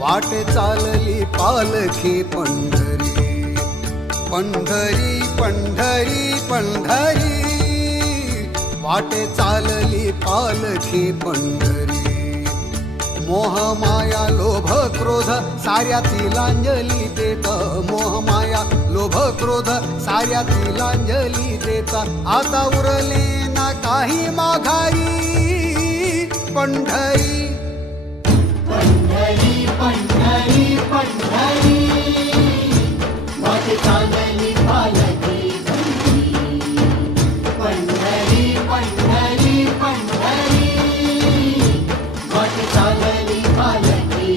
वाटे चालली पालखी पंढरी, पंढरी पंढरी पंढरी, वाटे चालली पालखी पंढरी। मोह माया लोभ क्रोध साऱ्या तिलांजली देता, मोह माया लोभ क्रोध साऱ्या तिलांजली देता। आता उरले ना काही माघारी, पंढरी पंढरी पंढरी पंढरी, वाटे चालली पालखी पंढरी, पंढरी पंढरी, वाटे चालली पालखी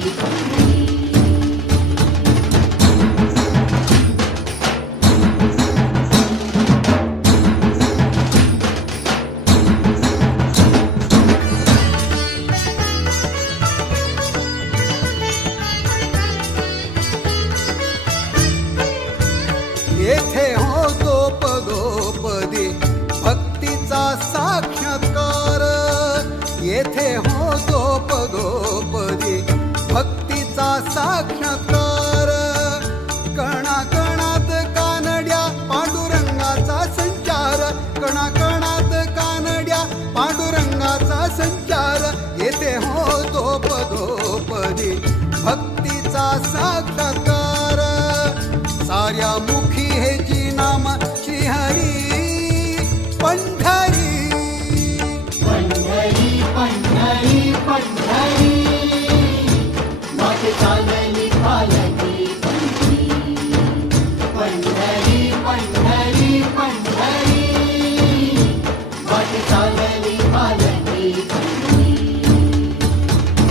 येथे होतो पदोपदी भक्तीचा साक्षात्कार, येथे होतो पदोपदी भक्तीचा साक्षात्कार। कणाकणात कानड्या पांडुरंगाचा संचार, कणाकणात कानड्या पांडुरंगाचा संचार। येथे होतो पदोपदी भक्तीचा साक्षात्कार। साऱ्या मुखी हे जी नाम श्रीहरी, पंढरी पंढरी पंढरी पंढरी, वाटे चालली पालखी पंढरी, पंढरी पंढरी, वाटे चालली पालखी।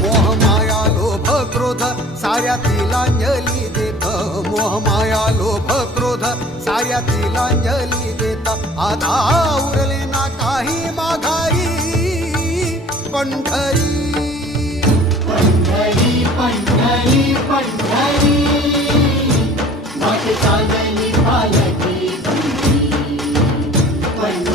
मोह माया लोभ क्रोध साऱ्या तिलांजली देत, मोह माया लोभ क्रोध साऱ्या तिलांजली देता। आता उरले ना काही माघारी, पंढरी पंढरी पंढरी पंढरी, वाटे चालली पालखी पंढरी।